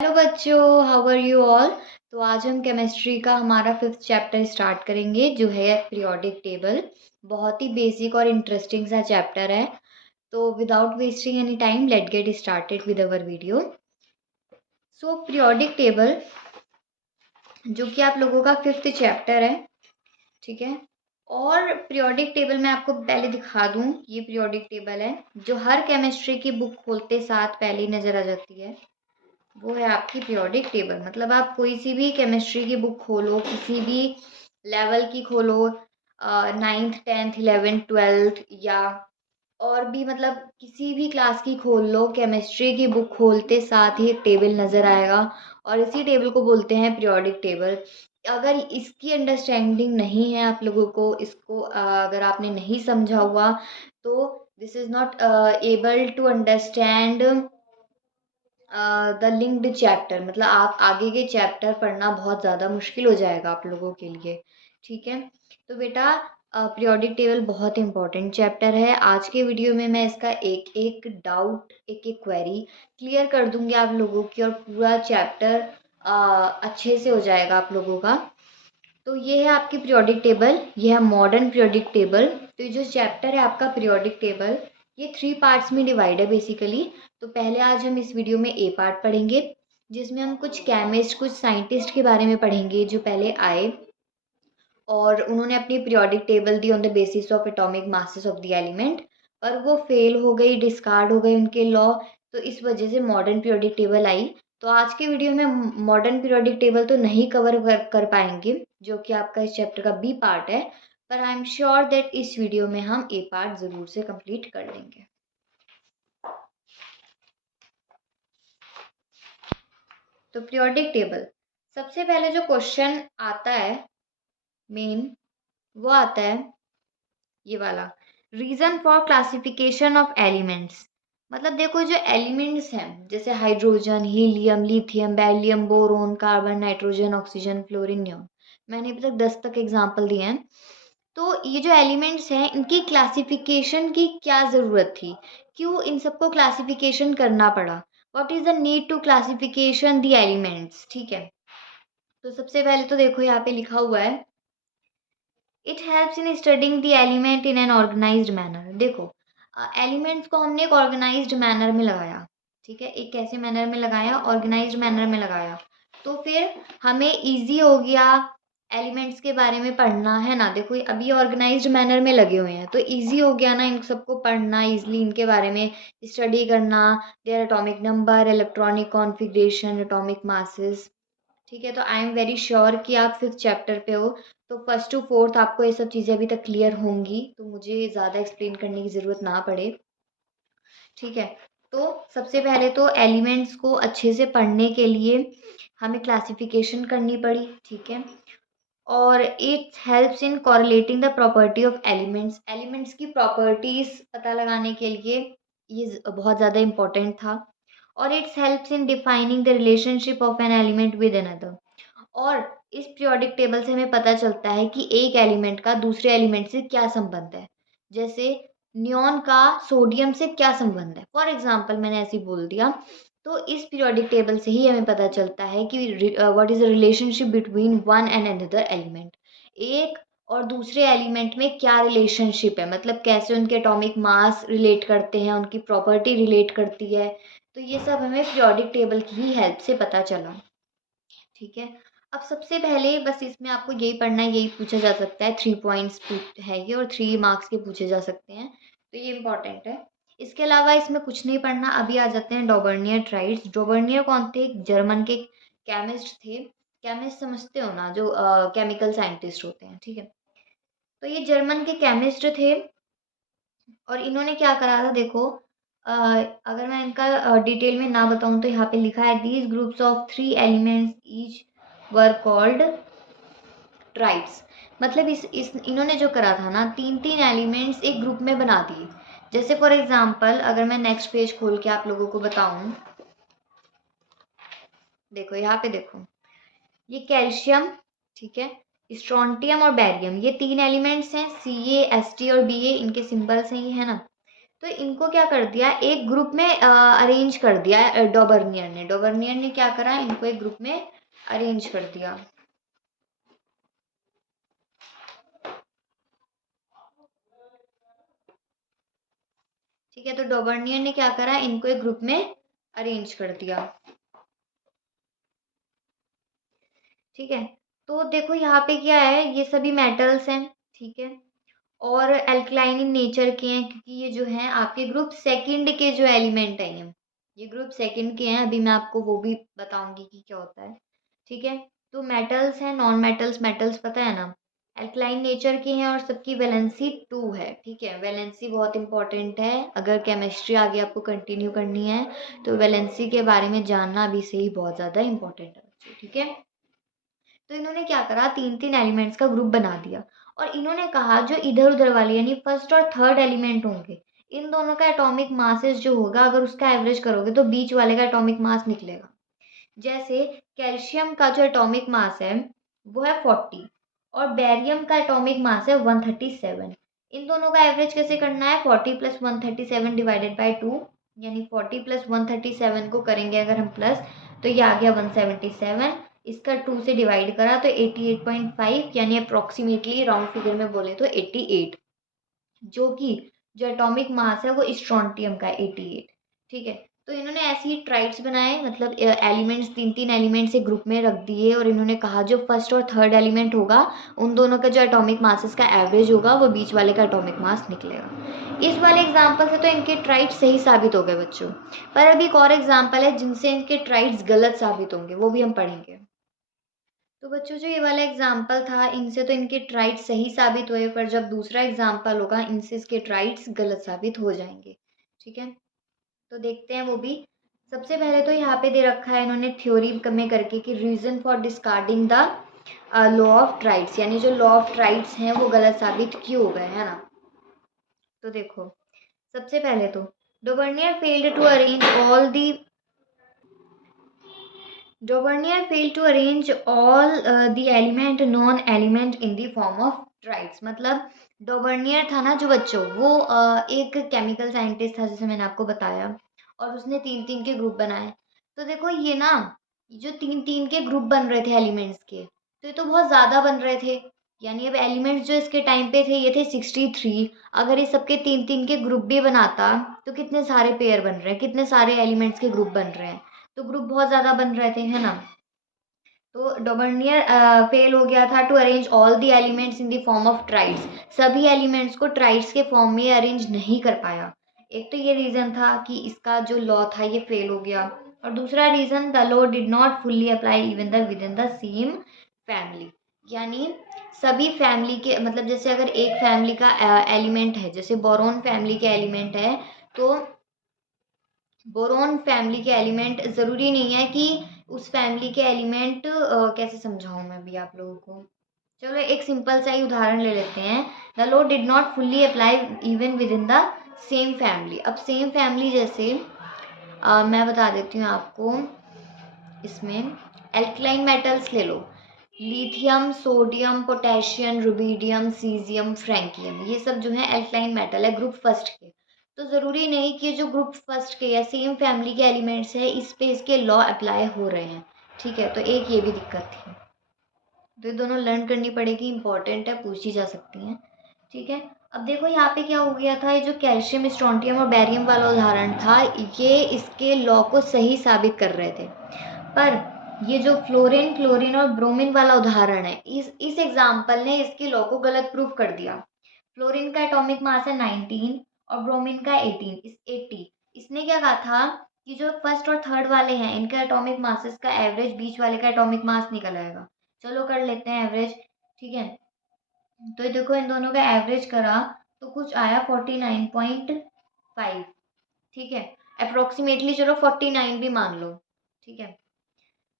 Hello बच्चों, how are you all. तो आज हम केमिस्ट्री का हमारा 5th चैप्टर स्टार्ट करेंगे जो है पीरियोडिक टेबल। बहुत ही बेसिक और इंटरेस्टिंग सा चैप्टर है। तो without wasting any time let get started with our video. So periodic table जो कि आप लोगों का 5th चैप्टर है, ठीक है। और पीरियोडिक टेबल मैं आपको पहले दिखा दूं, ये पीरियोडिक टेबल है जो हर केमिस्ट्री की बुक खोलते साथ पहले ही नज़र आ जाती है। वो है आपकी पीरियोडिक टेबल। मतलब आप कोई सी भी केमिस्ट्री की बुक खोलो, किसी भी लेवल की खोलो, 9th 10th 11th 12th या और भी मतलब किसी भी क्लास की खोल लो, केमिस्ट्री की बुक खोलते साथ ही एक टेबल नज़र आएगा और इसी टेबल को बोलते हैं पीरियोडिक टेबल। अगर इसकी अंडरस्टैंडिंग नहीं है आप लोगों को, इसको अगर आपने नहीं समझा हुआ तो this is not able to understand the linked chapter. मतलब आप आगे के चैप्टर पढ़ना बहुत ज़्यादा मुश्किल हो जाएगा आप लोगों के लिए, ठीक है। तो बेटा पीरियोडिक टेबल बहुत इंपॉर्टेंट चैप्टर है। आज के वीडियो में मैं इसका एक एक डाउट, एक एक क्वेरी क्लियर कर दूंगी आप लोगों की और पूरा चैप्टर अच्छे से हो जाएगा आप लोगों का। तो ये है आपकी पीरियोडिक टेबल, ये है मॉडर्न पीरियोडिक टेबल। तो ये जो चैप्टर है आपका पीरियोडिक टेबल, ये 3 पार्ट्स में डिवाइड है बेसिकली। तो पहले आज हम इस वीडियो में ए पार्ट पढ़ेंगे जिसमें हम कुछ केमिस्ट, कुछ साइंटिस्ट के बारे में पढ़ेंगे जो पहले आए और उन्होंने अपनी periodic table the on the basis of atomic masses of the element, पर वो फेल हो गई, डिस्कार्ड हो गए उनके लॉ। तो इस वजह से मॉडर्न पीरियोडिक टेबल आई। तो आज के वीडियो में मॉडर्न पीरियोडिक टेबल तो नहीं कवर कर पाएंगे जो कि आपका इस चैप्टर का बी पार्ट है, पर आई एम श्योर दैट इस वीडियो में हम ए पार्ट ज़रूर से कंप्लीट कर लेंगे। तो पीरियोडिक टेबल, सबसे पहले जो क्वेश्चन आता है मेन, वो आता है ये वाला, reason for classification of elements. मतलब देखो जो एलिमेंट्स हैं जैसे hydrogen, helium, lithium, beryllium, boron, carbon, nitrogen, oxygen, fluorine, neon, मैंने अभी तक 10 तक एग्जाम्पल दिए हैं। तो ये जो एलिमेंट्स हैं इनकी क्लासिफिकेशन की क्या ज़रूरत थी, क्यों इन सबको क्लासिफिकेशन करना पड़ा, what is the need to classification the elements, ठीक है। तो सबसे पहले तो देखो यहाँ पे लिखा हुआ है, it helps in studying the element in an organised manner. देखो एलिमेंट्स को हमने एक ऑर्गेनाइज्ड मैनर में लगाया, ठीक है, एक कैसे मैनर में लगाया, ऑर्गेनाइज्ड मैनर में लगाया। तो फिर हमें इजी हो गया एलिमेंट्स के बारे में पढ़ना, है ना। देखो अभी ऑर्गेनाइज्ड मैनर में लगे हुए हैं तो इजी हो गया ना इन सबको पढ़ना, इजली इनके बारे में स्टडी करना, their atomic number, electronic configuration, atomic masses, ठीक है। तो आई एम वेरी श्योर कि आप 5th चैप्टर पे हो, तो 1st to 4th आपको ये सब चीज़ें अभी तक क्लियर होंगी, तो मुझे ज़्यादा एक्सप्लेन करने की ज़रूरत ना पड़े, ठीक है। तो सबसे पहले तो एलिमेंट्स को अच्छे से पढ़ने के लिए हमें क्लासिफिकेशन करनी पड़ी, ठीक है। और it helps in correlating the property of elements. Elements की प्रॉपर्टीज पता लगाने के लिए ये बहुत ज़्यादा इम्पोर्टेंट था। और it's helps in defining the relationship of an element with another. और इस पीरियोडिक टेबल से हमें पता चलता है कि एक एलिमेंट का दूसरे एलिमेंट से क्या संबंध है। जैसे नियॉन का सोडियम से क्या संबंध है, फॉर एग्जाम्पल मैंने ऐसे ही बोल दिया। तो इस पीरियोडिक टेबल से ही हमें पता चलता है कि what is the relationship between one and another element. एक और दूसरे एलिमेंट में क्या रिलेशनशिप है, मतलब कैसे उनके एटॉमिक मास रिलेट करते हैं, उनकी प्रॉपर्टी रिलेट करती है। तो ये सब हमें पीरियोडिक टेबल की ही हेल्प से पता चला, ठीक है। अब सबसे पहले बस इसमें आपको यही पढ़ना है, यही पूछा जा सकता है, 3 पॉइंट्स है ये और 3 मार्क्स के पूछे जा सकते हैं, तो ये इंपॉर्टेंट है। इसके अलावा इसमें कुछ नहीं पढ़ना। अभी आ जाते हैं डॉबर्नियर ट्राइड्स। डॉबर्नियर कौन थे, जर्मन के केमिस्ट थे। केमिस्ट समझते हो ना, जो केमिकल साइंटिस्ट होते हैं, ठीक है। तो ये जर्मन के केमिस्ट थे और इन्होंने क्या करा था, देखो अगर मैं इनका डिटेल में ना बताऊं तो यहाँ पे लिखा है, these groups of 3 elements each were called tribes. मतलब इस इन्होंने जो करा था ना, 3 एलिमेंट्स एक ग्रुप में बना दिए। जैसे फॉर एग्जांपल अगर मैं नेक्स्ट पेज खोल के आप लोगों को बताऊं, देखो यहाँ पे देखो, ये कैल्शियम, ठीक है, स्ट्रोंटियम और बैरियम, ये 3 एलिमेंट्स हैं, Ca, St और Ba, इनके सिंबल्स हैं ये, है ना। तो इनको क्या कर दिया, एक ग्रुप में अरेंज कर दिया डॉबर्नियर ने। डॉबर्नियर ने क्या करा, इनको एक ग्रुप में अरेंज कर दिया। ठीक है, तो डॉबर्नियर ने क्या करा, इनको एक ग्रुप में अरेंज कर दिया। ठीक है, तो देखो यहाँ पे क्या है, ये सभी मेटल्स हैं। ठीक है, और एल्कलाइन इन नेचर के हैं, क्योंकि ये जो है आपके ग्रुप सेकंड के जो एलिमेंट हैं, ये ग्रुप सेकंड के हैं। अभी मैं आपको वो भी बताऊंगी कि क्या होता है। ठीक है, तो मेटल्स हैं, नॉन मेटल्स, मेटल्स पता है ना, एल्कलाइन नेचर के हैं और सबकी वैलेंसी 2 है। ठीक है, वैलेंसी बहुत इंपॉर्टेंट है, अगर केमिस्ट्री आगे आपको कंटिन्यू करनी है तो वैलेंसी के बारे में जानना अभी से ही बहुत ज़्यादा इंपॉर्टेंट है बच्चों। ठीक है, तो इन्होंने क्या करा, तीन तीन एलिमेंट्स का ग्रुप बना दिया, और इन्होंने कहा जो इधर उधर वाले यानी फर्स्ट और थर्ड एलिमेंट होंगे, इन दोनों का एटॉमिक मासेस जो होगा, अगर उसका एवरेज करोगे तो बीच वाले का एटॉमिक मास निकलेगा। जैसे कैल्शियम का जो एटॉमिक मास है वो है 40, और बेरियम का एटॉमिक मास है 137। इन दोनों का एवरेज कैसे करना है, 40 प्लस 137 डिवाइडेड बाई 2, यानी 40 प्लस 137 को करेंगे अगर हम प्लस, तो ये आ गया 177। इसका 2 से डिवाइड करा तो 88.5, यानी अप्रोक्सीमेटली राउंड फिगर में बोले तो 88, जो कि जो एटॉमिक मास है वो स्ट्रॉन्टियम का 88। ठीक है, तो इन्होंने ऐसे ही ट्राइड्स बनाए, मतलब एलिमेंट्स, तीन तीन एलिमेंट्स एक ग्रुप में रख दिए, और इन्होंने कहा जो फर्स्ट और थर्ड एलिमेंट होगा उन दोनों का जो एटॉमिक मासेस का एवरेज होगा वो बीच वाले का एटॉमिक मास निकलेगा। इस वाले एग्जाम्पल से तो इनके ट्राइड्स सही साबित हो गए बच्चों, पर अभी एक और एग्जाम्पल है जिनसे इनके ट्राइड्स गलत साबित होंगे, वो भी हम पढ़ेंगे। तो बच्चों जो ये वाला एग्जाम्पल था, इनसे तो इनके ट्राइड्स सही साबित हुए, पर जब दूसरा एग्जाम्पल होगा इनसे इसके ट्राइड्स गलत साबित हो जाएंगे। ठीक है, तो देखते हैं वो भी। सबसे पहले तो यहाँ पे दे रखा है इन्होंने थ्योरी में करके कि reason for discarding the law of triads, यानी जो लॉ ऑफ ट्राइड्स हैं वो गलत साबित क्यों हो गए, है ना। तो देखो, सबसे पहले तो Dobereiner failed to arrange all the Dauvergne failed to arrange all the element non element in the form of triads। मतलब डोवर्नियर था ना जो बच्चों, वो एक केमिकल साइंटिस्ट था जैसे मैंने आपको बताया, और उसने तीन तीन के ग्रुप बनाए। तो देखो ये ना, जो तीन तीन के ग्रुप बन रहे थे एलिमेंट्स के, तो ये तो बहुत ज़्यादा बन रहे थे, यानी अब एलिमेंट्स जो इसके टाइम पे थे ये थे 63। अगर ये सबके तीन तीन के ग्रुप भी बनाता तो कितने सारे पेयर बन रहे हैं, कितने सारे एलिमेंट्स के ग्रुप बन रहे हैं, तो ग्रुप बहुत ज़्यादा बन रहे थे, है ना। तो डोबर्नियर फेल हो गया था to arrange all the elements in the form of triads, सभी एलिमेंट्स को ट्राइड्स के फॉर्म में अरेंज नहीं कर पाया। एक तो ये रीज़न था कि इसका जो लॉ था ये फेल हो गया, और दूसरा reason the law did not fully apply even the with in the same family, यानी सभी फैमिली के, मतलब जैसे अगर एक फैमिली का एलिमेंट है, जैसे बोरोन फैमिली के एलिमेंट है, तो बोरोन फैमिली के एलिमेंट ज़रूरी नहीं है कि उस फैमिली के एलिमेंट, कैसे समझाऊं मैं भी आप लोगों को। चलो एक सिंपल सा ही उदाहरण ले लेते हैं। The law did not fully apply even with in the same family. अब सेम फैमिली जैसे मैं बता देती हूँ आपको, इसमें एल्कलाइन मेटल्स ले लो, lithium, sodium, potassium, rubidium, caesium, francium, ये सब जो है एल्कलाइन मेटल है ग्रुप फर्स्ट के। तो ज़रूरी नहीं कि जो ग्रुप फर्स्ट के या सेम फैमिली के एलिमेंट्स है इस पे इसके लॉ अप्लाई हो रहे हैं। ठीक है, तो एक ये भी दिक्कत थी, तो ये दोनों लर्न करनी पड़ेगी, इंपॉर्टेंट है, पूछी जा सकती हैं। ठीक है, अब देखो यहाँ पे क्या हो गया था, ये जो कैल्शियम, स्ट्रोंटियम और बैरियम वाला उदाहरण था ये इसके लॉ को सही साबित कर रहे थे, पर ये जो फ्लोरीन, क्लोरीन और ब्रोमीन वाला उदाहरण है, इस एग्जाम्पल ने इसके लॉ को गलत प्रूफ कर दिया। फ्लोरीन का एटॉमिक मास है 19 और ब्रोमीन का 80। इसने क्या कहा था कि जो फर्स्ट और थर्ड वाले हैं इनका एटॉमिक मासेस का एवरेज बीच वाले का एटॉमिक मास निकल आएगा। चलो कर लेते हैं एवरेज। ठीक है, तो ये देखो इन दोनों का एवरेज करा तो कुछ आया 49.5। ठीक है, अप्रोक्सीमेटली चलो 49 भी मान लो। ठीक है,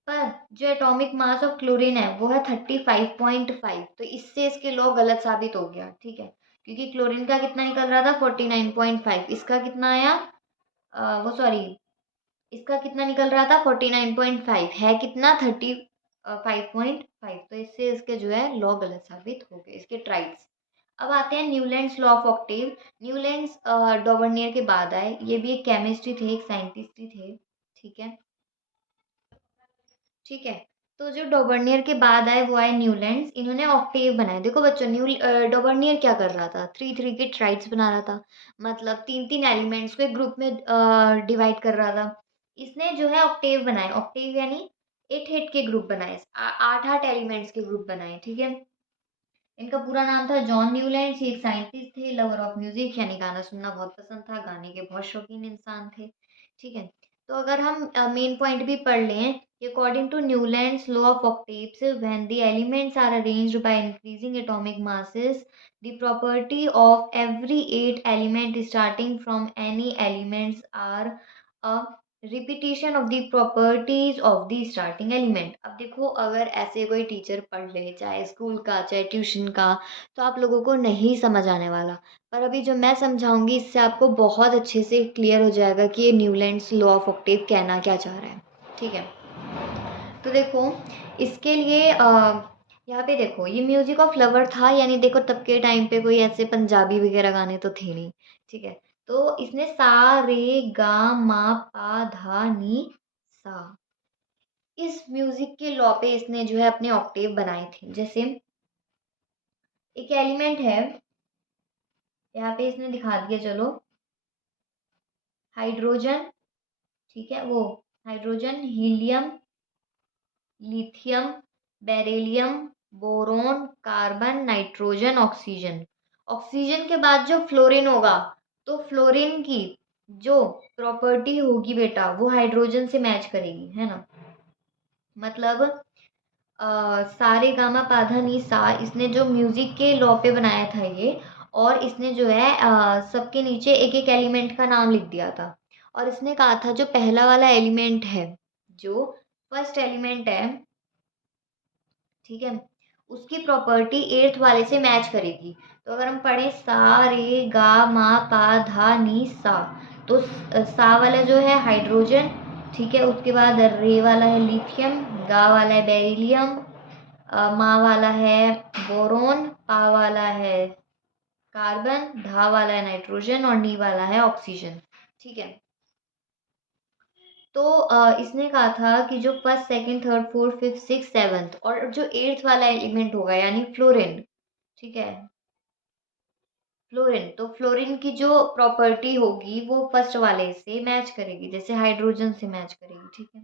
पर जो एटॉमिक मास ऑफ क्लोरीन है वो है 35.5, तो इससे इसके लॉ गलत साबित हो गया। ठीक है, क्योंकि क्लोरीन का कितना निकल रहा था 49.5, इसका कितना आया, वो सॉरी, इसका कितना निकल रहा था 49.5, है कितना 35.5, तो इससे इसके जो है लॉ गलत साबित हो गए, इसके ट्राइड्स। अब आते हैं Newlands law of octave. Newlands Dobereiner के बाद आए, ये भी एक केमिस्ट्री थे, एक साइंटिस्ट ही थे, ठीक है। ठीक है, तो जो डॉवर्नियर के बाद आए वो आए न्यूलैंड्स, इन्होंने ऑक्टेव बनाए। देखो बच्चों, डॉवर्नियर क्या कर रहा था, थ्री थ्री के ट्राइड्स बना रहा था, मतलब तीन तीन एलिमेंट्स को एक ग्रुप में डिवाइड कर रहा था। इसने जो है ऑक्टेव बनाए, ऑक्टेव यानी एट एट के ग्रुप बनाए, आठ आठ एलिमेंट्स के ग्रुप बनाए, ठीक है। इनका पूरा नाम था जॉन न्यूलैंड्स, ये एक साइंटिस्ट थे, लवर ऑफ म्यूजिक यानी गाना सुनना बहुत पसंद था, गाने के बहुत शौकीन इंसान थे, ठीक है। तो अगर हम मेन पॉइंट भी पढ़ लें, according to Newlands law of octaves, when the elements are arranged by increasing atomic masses, the property of every eight element starting from any elements are a repetition of the properties of the starting element. अब देखो, अगर ऐसे कोई teacher पढ़ ले, चाहे school का चाहे ट्यूशन का, तो आप लोगों को नहीं समझ आने वाला। पर अभी जो मैं समझाऊंगी, इससे आपको बहुत अच्छे से क्लियर हो जाएगा कि ये न्यूलैंड्स लॉ ऑफ ऑक्टेव कहना क्या चाह रहा है, ठीक है। तो देखो, इसके लिए यहाँ पे देखो, ये म्यूजिक ऑफ लवर था, यानी देखो तब के टाइम पे कोई ऐसे पंजाबी वगैरह गाने तो थे नहीं, ठीक है। तो इसने सा रे गा मा पा धा नी सा, इस म्यूजिक के लॉ पे इसने जो है अपने ऑक्टेव बनाए थे। जैसे एक एलिमेंट है, यहाँ पे इसने दिखा दिया, चलो, हाइड्रोजन, ठीक है, वो hydrogen, helium, lithium, beryllium, boron, carbon, nitrogen, oxygen. Oxygen के बाद जो फ्लोरीन होगा, तो फ्लोरीन की जो प्रॉपर्टी होगी बेटा, वो हाइड्रोजन से मैच करेगी, है ना। मतलब सारे गामा पाधा नी सा, इसने जो म्यूजिक के लॉ पे बनाया था ये, और इसने जो है सबके नीचे एक एक एलिमेंट का नाम लिख दिया था। और इसने कहा था जो पहला वाला एलिमेंट है, जो फर्स्ट एलिमेंट है, ठीक है, उसकी प्रॉपर्टी एट्थ वाले से मैच करेगी। तो अगर हम पढ़े सा रे गा मा पा धा नी सा, तो सा वाला जो है हाइड्रोजन, ठीक है, उसके बाद रे वाला है लिथियम, गा वाला है बेरिलियम, मा वाला है बोरोन, पा वाला है कार्बन, धा वाला है नाइट्रोजन, और नी वाला है ऑक्सीजन, ठीक है। तो इसने कहा था कि जो first second third fourth fifth six seventh और जो एट्थ वाला एलिमेंट होगा, यानी फ्लोरीन, ठीक है, फ्लोरीन, तो फ्लोरीन की जो प्रॉपर्टी होगी वो फर्स्ट वाले से मैच करेगी, जैसे हाइड्रोजन से मैच करेगी, ठीक है।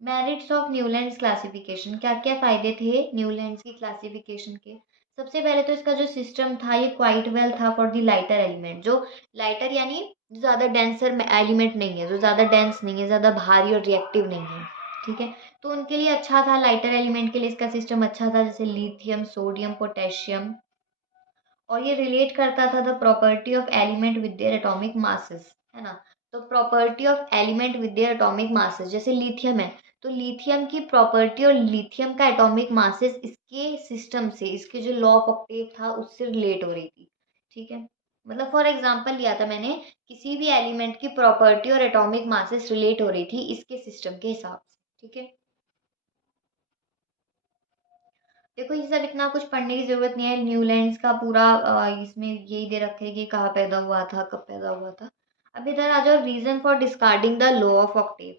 मेरिट्स ऑफ न्यूलैंड्स क्लासिफिकेशन, क्या क्या फायदे थे न्यूलैंड्स की क्लासिफिकेशन के। सबसे पहले तो इसका जो सिस्टम था ये क्वाइट वेल था फॉर द लाइटर एलिमेंट, जो लाइटर यानी जो ज़्यादा डेंसर एलिमेंट नहीं है, जो ज़्यादा डेंस नहीं है, ज़्यादा भारी और रिएक्टिव नहीं है, ठीक है। तो उनके लिए अच्छा था, लाइटर एलिमेंट के लिए इसका सिस्टम अच्छा था, जैसे लिथियम, सोडियम, पोटेशियम। और ये रिलेट करता था the property of element with their atomic masses, है ना। तो property of element with their atomic masses, जैसे लिथियम है, तो लिथियम की प्रॉपर्टी और लिथियम का एटॉमिक मासेस इसके सिस्टम से, इसके जो लॉ ऑफ ऑक्टेव था उससे रिलेट हो रही थी, ठीक है। मतलब फॉर एग्जांपल लिया था मैंने, किसी भी एलिमेंट की प्रॉपर्टी और एटॉमिक मासेस रिलेट हो रही थी इसके सिस्टम के हिसाब से, ठीक है। देखो, ये सब इतना कुछ पढ़ने की जरूरत नहीं है, न्यूलैंड्स का पूरा इसमें यही दे रखे हैं कि कहाँ पैदा हुआ था, कब पैदा हुआ था। अब इधर आ जाओ, reason for discarding the law of octave.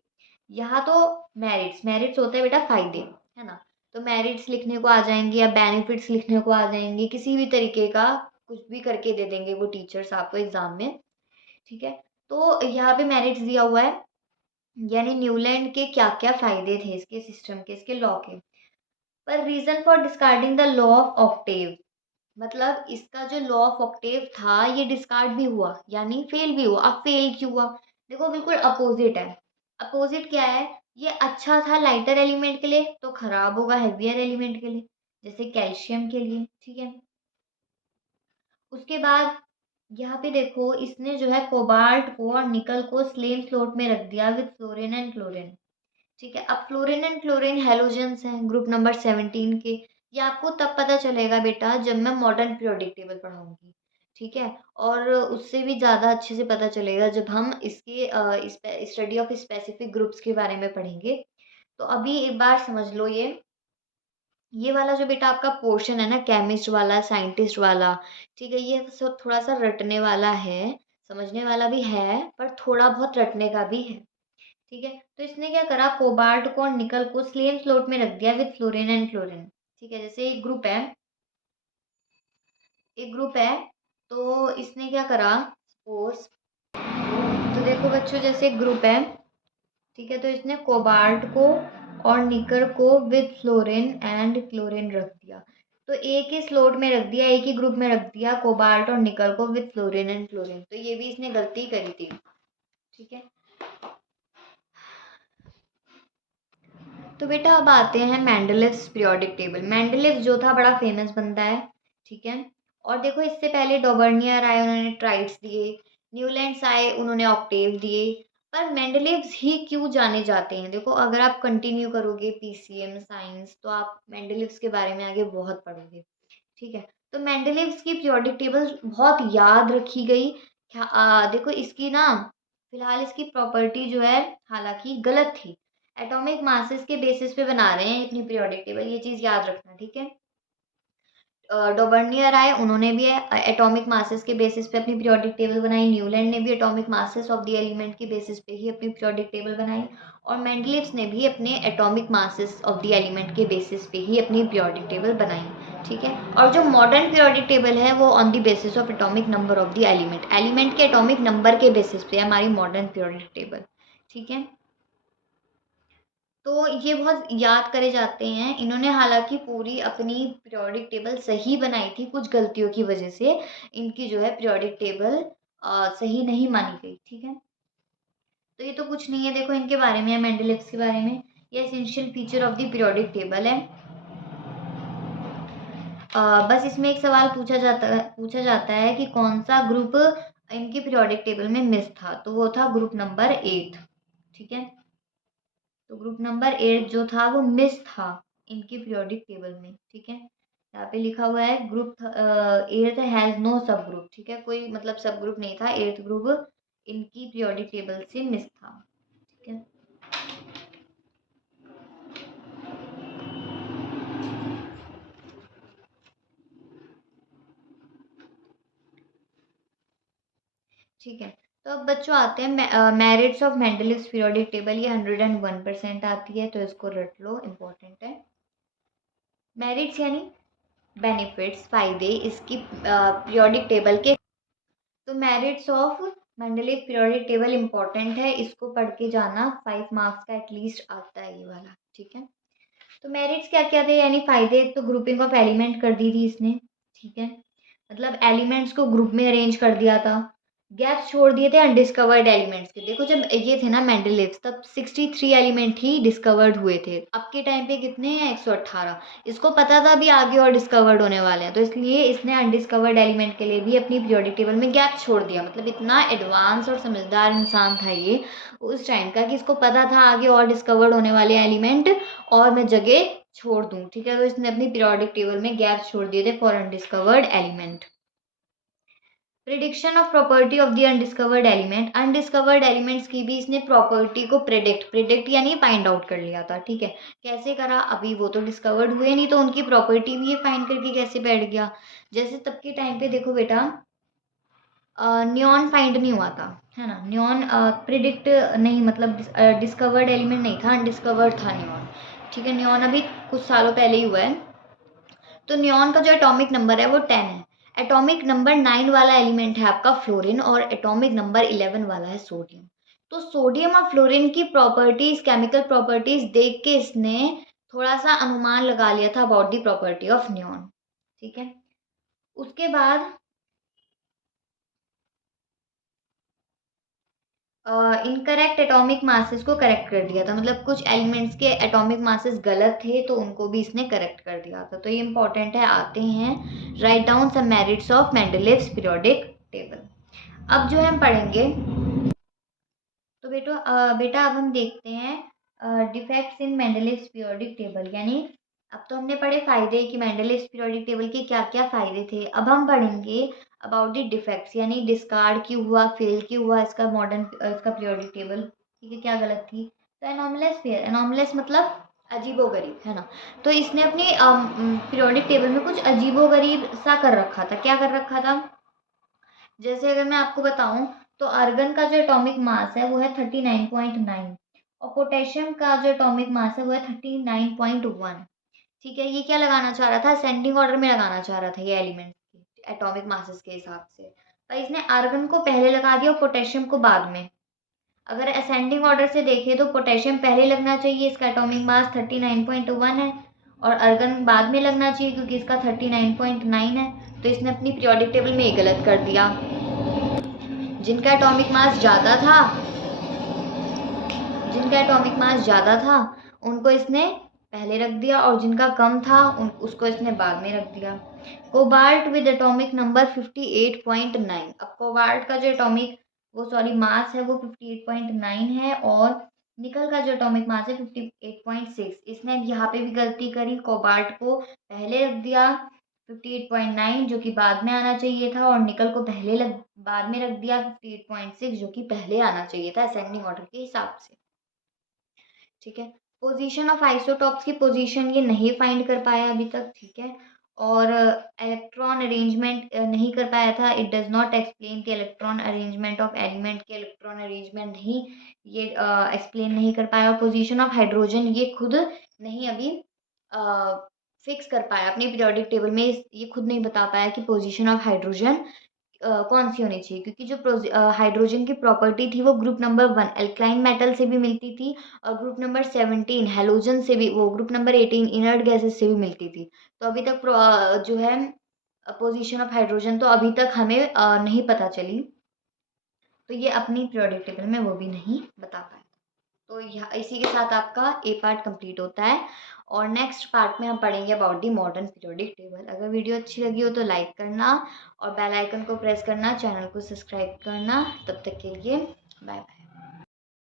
यहाँ तो मेरिट्स मेरिट्स होते हैं बेटा फायदे, है ना। तो मेरिट्स लिखने को आ जाएंगे या बेनिफिट्स लिखने को आ जाएंगे, किसी भी तरीके का कुछ भी करके दे देंगे वो टीचर्स आपको एग्जाम में, ठीक है। तो यहाँ पे मेरिट्स दिया हुआ है, यानी न्यूलैंड के क्या क्या फायदे थे इसके सिस्टम के, इसके लॉ के। पर reason for discarding the law of octave, मतलब इसका जो लॉ ऑफ ऑक्टेव था ये डिस्कार्ड भी हुआ, यानी फेल भी हुआ। अब फेल क्यों हुआ, देखो बिल्कुल अपोजिट है। अपोजिट क्या है, ये अच्छा था लाइटर एलिमेंट के लिए, तो खराब होगा हेवियर एलिमेंट के लिए, जैसे कैल्शियम के लिए, ठीक है। उसके बाद यहाँ पे देखो, इसने जो है कोबाल्ट को और निकल को स्लेम स्लोट में रख दिया विद फ्लोरीन एंड क्लोरीन, ठीक है। अब फ्लोरीन एंड क्लोरीन हेलोजेंस हैं ग्रुप नंबर 17 के। ये आपको तब पता चलेगा बेटा जब मैं मॉडर्न पीरियोडिक टेबल पढ़ाऊंगी, ठीक है। और उससे भी ज़्यादा अच्छे से पता चलेगा जब हम इसके स्टडी ऑफ स्पेसिफिक ग्रुप्स के बारे में पढ़ेंगे। तो अभी एक बार समझ लो ये, ये वाला जो बेटा आपका पोर्शन है ना, केमिस्ट वाला, साइंटिस्ट वाला, ठीक है, ये सब थोड़ा सा रटने वाला है, समझने वाला भी है, पर थोड़ा बहुत रटने का भी है। ठीक है, तो इसने क्या करा, कोबाल्ट को और निकल को सेम स्लोट में रख दिया विद फ्लोरीन एंड क्लोरीन। ठीक है, जैसे एक ग्रुप है, तो इसने क्या करा, सपोज, तो देखो बच्चों, जैसे एक ग्रुप है, ठीक है, तो इसने कोबाल्ट को और निकर को विद फ्लोरीन एंड क्लोरीन रख दिया। तो एक ही स्लोट में रख दिया, एक ही ग्रुप में रख दिया कोबाल्ट और निकल को विद फ्लोरीन एंड क्लोरीन, तो ये भी इसने गलती करी थी। ठीक है, तो बेटा अब आते हैं मेंडलीव्स पीरियोडिक टेबल। मेंडलीव जो था बड़ा फेमस बंदा है, ठीक है, और देखो इससे पहले डॉबर्नियर आए, उन्होंने ट्राइड्स दिए, न्यूलैंड्स आए, उन्होंने ऑक्टेव दिए, पर मेंडलीव्स ही क्यों जाने जाते हैं? देखो अगर आप कंटिन्यू करोगे पीसीएम साइंस तो आप मेंडलीव्स के बारे में आगे बहुत पढ़ोगे। ठीक है, तो मेंडलीव्स की पीरियोडिक टेबल बहुत याद रखी गई। देखो इसकी ना, फिलहाल इसकी प्रॉपर्टी जो है हालांकि गलत थी, एटॉमिक मासेस के बेसिस पे बना रहे हैं अपनी पीरियोडिक टेबल, ये चीज याद रखना। ठीक है, डॉबर्नियर आए, उन्होंने भी एटॉमिक मासेस के बेसिस पे अपनी पीरियोडिक टेबल बनाई, न्यूलैंड ने भी atomic masses of the element के बेसिस पे ही अपनी पीरियोडिक टेबल बनाई, और मेंडलीव्स ने भी अपने atomic masses of the element के बेसिस पे ही अपनी पीरियोडिक टेबल बनाई। ठीक है, और जो मॉडर्न पीरियोडिक टेबल है वो on the basis of atomic number of the element, element के एटॉमिक नंबर के बेसिस पे हमारी मॉडर्न पीरियोडिक टेबल। ठीक है, तो ये बहुत याद करे जाते हैं। इन्होंने हालांकि पूरी अपनी पीरियोडिक टेबल सही बनाई थी, कुछ गलतियों की वजह से इनकी जो है पीरियोडिक टेबल सही नहीं मानी गई। ठीक है, तो ये तो कुछ नहीं है, देखो इनके बारे में है, मेंडलीव्स के बारे में, ये essential feature of the periodic table है। बस इसमें एक सवाल पूछा जाता है कि कौन सा ग्रुप इनकी पीरियोडिक टेबल में मिस था, तो वो था ग्रुप नंबर 8। ठीक है, तो ग्रुप नंबर 8 जो था वो मिस था इनकी पीरियोडिक टेबल में। ठीक है, यहाँ पे लिखा हुआ है ग्रुप 8 हैज नो सब ग्रुप। ठीक है, कोई मतलब सब ग्रुप नहीं था, 8th ग्रुप इनकी पीरियोडिक टेबल से मिस था। ठीक है, ठीक है, तो अब बच्चों आते हैं merits of Mendeleev's periodic table, ये 101% आती है, तो इसको रट लो, इम्पोर्टेंट है। मेरिट्स यानी बेनिफिट्स, फायदे इसकी पीरियोडिक टेबल के। तो merits of Mendeleev periodic table important है, इसको पढ़ के जाना, 5 मार्क्स का एटलीस्ट आता है ये वाला। ठीक है, तो मेरिट्स क्या क्या थे, यानी फायदे, एक तो ग्रुपिंग ऑफ एलिमेंट कर दी थी इसने। ठीक है, मतलब एलिमेंट्स को ग्रुप में अरेंज कर दिया था, गैप्स छोड़ दिए थे अनडिस्कवर्ड एलिमेंट्स के। देखो जब ये थे ना मेंडलीव्स, तब 63 एलिमेंट ही डिस्कवर्ड हुए थे, अब के टाइम पे कितने हैं, 118। इसको पता था अभी आगे और डिस्कवर्ड होने वाले हैं, तो इसलिए इसने अनडिस्कवर्ड एलिमेंट के लिए भी अपनी पीरियोडिक टेबल में गैप छोड़ दिया। मतलब इतना एडवांस और समझदार इंसान था ये उस टाइम का, कि इसको पता था आगे और डिस्कवर्ड होने वाले एलिमेंट और मैं जगह छोड़ दूं। ठीक है, तो इसने अपनी पीरियोडिक टेबल में गैप्स छोड़ दिए थे for undiscovered element. Prediction of property of the undiscovered element, undiscovered elements की भी इसने प्रॉपर्टी को प्रिडिक्ट यानी फाइंड आउट कर लिया था। ठीक है, कैसे करा, अभी वो तो डिस्कवर्ड हुए नहीं, तो उनकी प्रॉपर्टी भी ये फाइंड करके कैसे बैठ गया। जैसे तब के टाइम पे देखो बेटा, नियॉन फाइंड नहीं हुआ था, है ना, नियॉन प्रिडिक्ट नहीं, मतलब डिस्कवर्ड एलिमेंट नहीं था, अनडिस्कवर्ड था नियॉन। ठीक है, नियॉन अभी कुछ सालों पहले ही हुआ है। तो नियॉन का जो एटॉमिक नंबर है वो 10 है। एटॉमिक नंबर 9 वाला एलिमेंट है आपका फ्लोरीन, और एटॉमिक नंबर 11 वाला है सोडियम। तो सोडियम और फ्लोरीन की प्रॉपर्टीज, केमिकल प्रॉपर्टीज देख के इसने थोड़ा सा अनुमान लगा लिया था about the property of neon. ठीक है, उसके बाद इनकरेक्ट एटॉमिक मासेस को करेक्ट कर दिया था, मतलब कुछ एलिमेंट्स के एटॉमिक मासेस गलत थे तो उनको भी इसने करेक्ट कर दिया था। तो ये इंपॉर्टेंट है, आते हैं, write down some merits of Mendeleev's periodic table. अब जो है हम पढ़ेंगे, तो बेटा अब हम देखते हैं defects in Mendeleev's periodic table, यानी अब तो हमने पढ़े फायदे कि मेंडलीव्स पीरियोडिक टेबल के क्या क्या फायदे थे, अब हम पढ़ेंगे अबाउट द डिफेक्ट्स, यानी डिस्कार्ड क्यों हुआ, फेल क्यों हुआ इसका पीरियोडिक टेबल। ठीक है, क्या गलत थी। तो एनॉमलेस फेयर, एनॉमलेस मतलब अजीबोगरीब, है ना। तो इसने अपनी पीरियोडिक टेबल में कुछ अजीबोगरीब सा कर रखा था। क्या कर रखा था? जैसे अगर मैं आपको बताऊं तो आर्गन का जो एटॉमिक मास है वो है 39.9 और पोटेशियम का जो एटॉमिक मास है वो है 39.1। ठीक है, ये क्या लगाना चाह रहा था? असेंडिंग ऑर्डर में लगाना चाह रहा था ये एलिमेंट के एटॉमिक मासेस के हिसाब से, पर इसने आर्गन को पहले लगा दिया और पोटेशियम को बाद में। अगर असेंडिंग ऑर्डर से देखें तो पोटेशियम पहले लगना चाहिए, इसका एटॉमिक मास 39.1 है, और अर्गन बाद में लगना चाहिए क्योंकि इसका 39.9 है। तो इसने अपनी पीरियोडिक टेबल में ये गलत कर दिया। जिनका एटॉमिक मास ज़्यादा था, जिनका एटॉमिक मास ज़्यादा था उनको इसने पहले रख दिया, और जिनका कम था उसको इसने बाद में रख दिया। Cobalt with atomic number 58.9। अब कोबाल्ट का जो एटॉमिक मास है वो 58.9 है, और निकल का जो एटॉमिक मास है 58.6। इसने यहाँ पे भी गलती करी, कोबाल्ट को पहले रख दिया 58.9 जो कि बाद में आना चाहिए था, और निकल को बाद में रख दिया 58.6 जो कि पहले आना चाहिए था असेंडिंग ऑर्डर के हिसाब से। ठीक है, पोजीशन ऑफ आइसोटॉप्स की पोजीशन ये नहीं फाइंड कर पाया अभी तक। ठीक है, और इलेक्ट्रॉन अरेंजमेंट नहीं कर पाया था। It does not explain the electron arrangement of element के इलेक्ट्रॉन अरेंजमेंट नहीं ये एक्सप्लेन नहीं कर पाया, और पोजीशन ऑफ हाइड्रोजन ये खुद नहीं अभी फिक्स कर पाया अपनी पीरियोडिक टेबल में। ये खुद नहीं बता पाया कि पोजीशन ऑफ हाइड्रोजन कौन सी होनी चाहिए, क्योंकि जो हाइड्रोजन की प्रॉपर्टी थी वो ग्रुप नंबर 1 एल्कलाइन मेटल से भी मिलती थी, और ग्रुप नंबर 17 हेलोजन से भी, वो ग्रुप नंबर 18 इनर्ट गैसेस से भी मिलती थी। तो अभी तक जो है पोजीशन ऑफ हाइड्रोजन तो अभी तक हमें नहीं पता चली, तो ये अपनी पीरियोडिक टेबल में वो भी नहीं बता पाए। तो यह इसी के साथ आपका ए पार्ट कंप्लीट होता है, और नेक्स्ट पार्ट में हम पढ़ेंगे about the modern periodic table. अगर वीडियो अच्छी लगी हो तो लाइक करना और बेल आइकन को प्रेस करना, चैनल को सब्सक्राइब करना। तब तक के लिए बाय बाय।